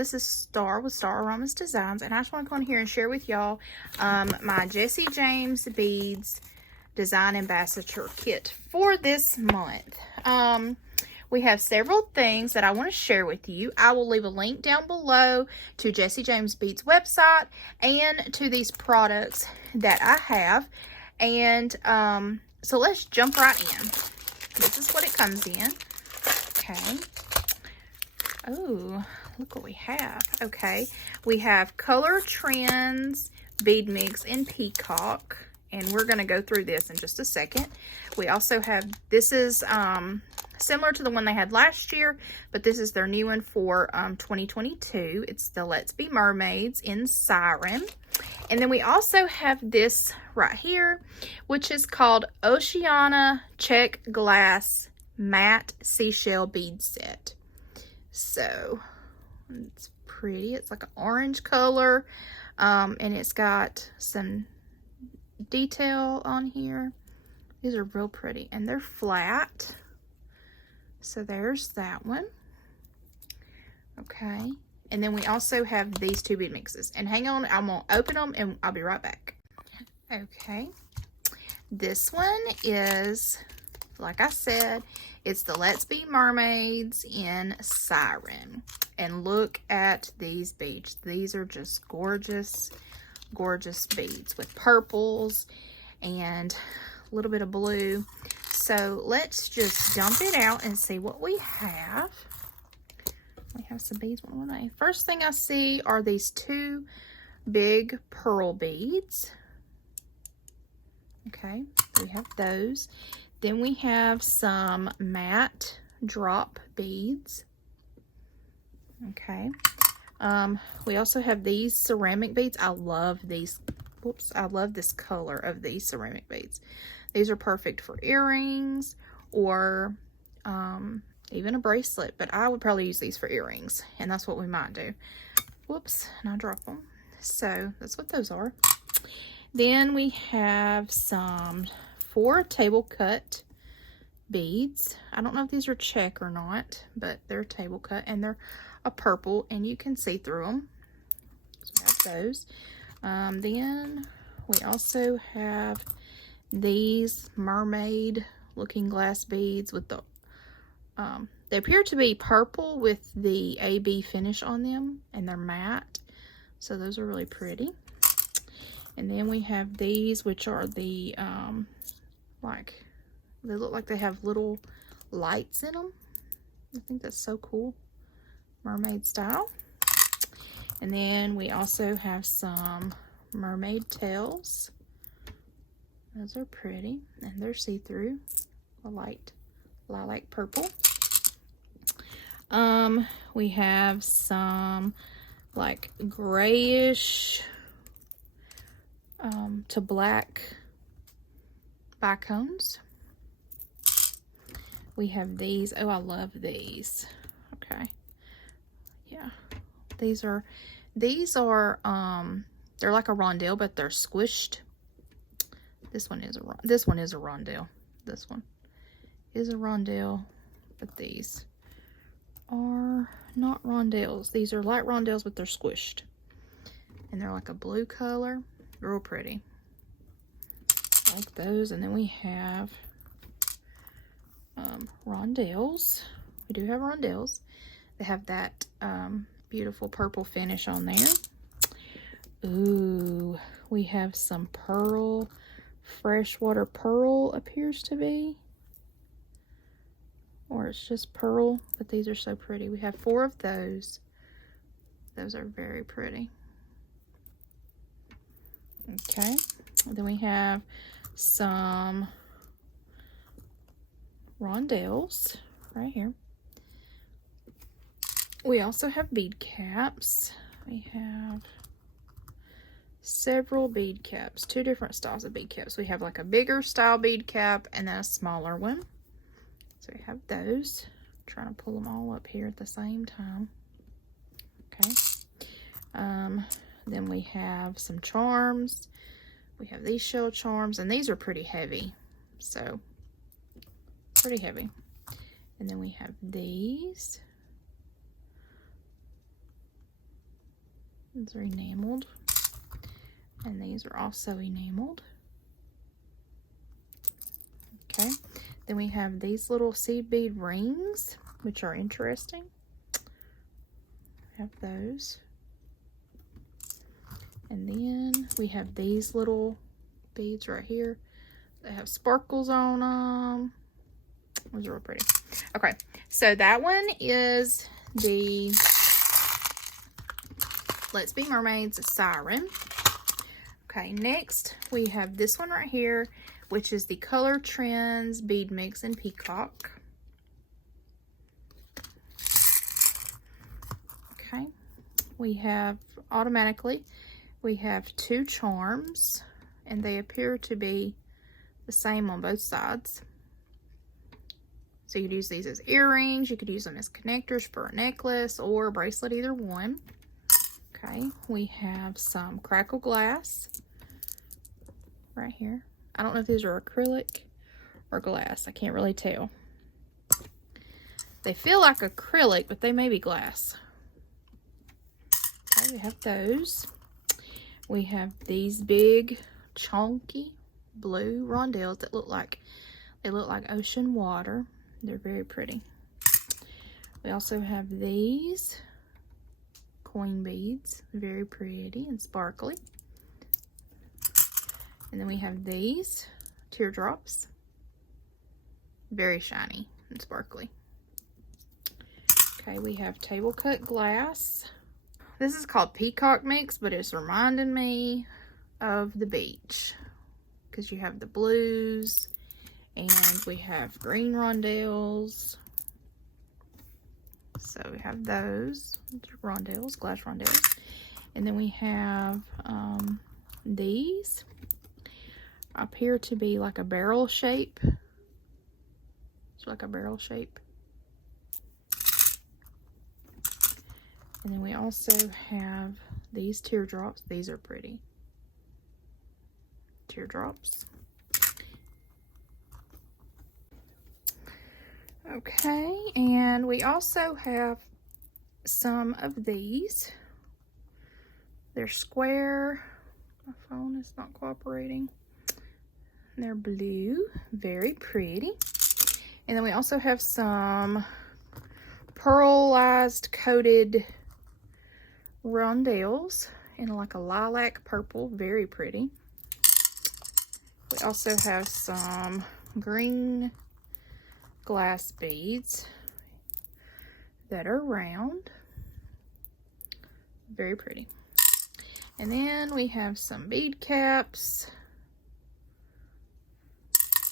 This is Star with Star Aromas Designs, and I just want to come on here and share with y'all my Jesse James Beads Design Ambassador Kit for this month. We have several things that I want to share with you. I will leave a link down below to Jesse James Beads website and to these products that I have. And so let's jump right in. This is what it comes in. Okay. Oh, look what we have. Okay. We have Color Trends Bead Mix in Peacock. And we're going to go through this in just a second. We also have, this is similar to the one they had last year, but this is their new one for 2022. It's the Let's Be Mermaids in Siren. And then we also have this right here, which is called Oceana Czech Glass Matte Seashell Bead Set. So, it's pretty. It's like an orange color, and it's got some detail on here. These are real pretty, and they're flat. So there's that one. Okay, and then we also have these two bead mixes. And hang on, I'm gonna open them and I'll be right back. Okay, this one is, like I said, it's the Let's Be Mermaids in Siren. And look at these beads. These are just gorgeous, gorgeous beads with purples and a little bit of blue. So let's just dump it out and see what we have. We have some beads. First thing I see are these two big pearl beads. Okay, we have those. Then we have some matte drop beads. Okay. We also have these ceramic beads. I love these. Whoops, I love this color of these ceramic beads. These are perfect for earrings or even a bracelet, but I would probably use these for earrings, and that's what we might do. Whoops, and I drop them. So that's what those are. Then we have some 4 table cut beads. I don't know if these are Czech or not, but they're table cut, and they're a purple, and you can see through them. So we have those. Then we also have these mermaid looking glass beads with the they appear to be purple with the AB finish on them, and they're matte, so those are really pretty. And then we have these, which are the like, they look like they have little lights in them. I think that's so cool, mermaid style. And then we also have some mermaid tails. Those are pretty, and they're see-through, a light lilac purple. We have some like grayish to black bicones. We have these. Oh, I love these. Okay, yeah, these are they're like a rondelle, but they're squished. This one is a rondelle. This one is a rondelle, but these are not rondelles. These are light rondelles, but they're squished, and they're like a blue color, real pretty. I like those. And then we have rondelles. We do have rondelles. They have that beautiful purple finish on there. Ooh, we have some pearl, freshwater pearl appears to be, or it's just pearl, but these are so pretty. We have 4 of those. Those are very pretty. Okay, and then we have some rondelles right here. We also have bead caps. We have several bead caps, 2 different styles of bead caps. We have like a bigger style bead cap and then a smaller one. So we have those. I'm trying to pull them all up here at the same time. Okay. Then we have some charms. We have these shell charms, and these are pretty heavy. So, pretty heavy. And then we have these. These are enameled. And these are also enameled. Okay. Then we have these little seed bead rings, which are interesting. Have those. And then we have these little beads right here. They have sparkles on them. Those are real pretty. Okay, so that one is the Let's Be Mermaids Siren. Okay, next we have this one right here, which is the Color Trends Bead Mix in Peacock. Okay, we have automatically, we have 2 charms, and they appear to be the same on both sides. So you could use these as earrings, you could use them as connectors for a necklace or a bracelet, either one. Okay, we have some crackle glass right here. I don't know if these are acrylic or glass. I can't really tell. They feel like acrylic, but they may be glass. Okay, we have those. We have these big, chunky blue rondelles that look like ocean water. They're very pretty. We also have these coin beads, very pretty and sparkly. And then we have these teardrops, very shiny and sparkly. Okay, we have table cut glass. This is called Peacock Mix, but it's reminding me of the beach because you have the blues and we have green rondelles. So we have those rondelles, glass rondelles. And then we have these appear to be like a barrel shape. It's like a barrel shape. And then we also have these teardrops. These are pretty. Teardrops. Okay, and we also have some of these. They're square. My phone is not cooperating. They're blue, very pretty. And then we also have some pearlized coated rondelles in like a lilac purple, very pretty. We also have some green glass beads that are round, very pretty. And then we have some bead caps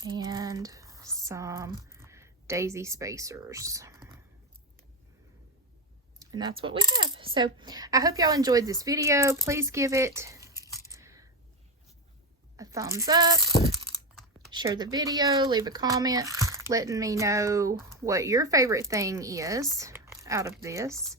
and some daisy spacers. And that's what we have. So I hope y'all enjoyed this video. Please give it a thumbs up, share the video, leave a comment letting me know what your favorite thing is out of this.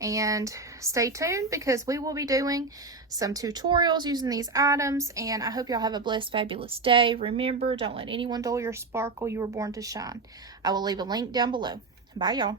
And stay tuned because we will be doing some tutorials using these items. And I hope y'all have a blessed, fabulous day. Remember, don't let anyone dull your sparkle. You were born to shine. I will leave a link down below. Bye, y'all.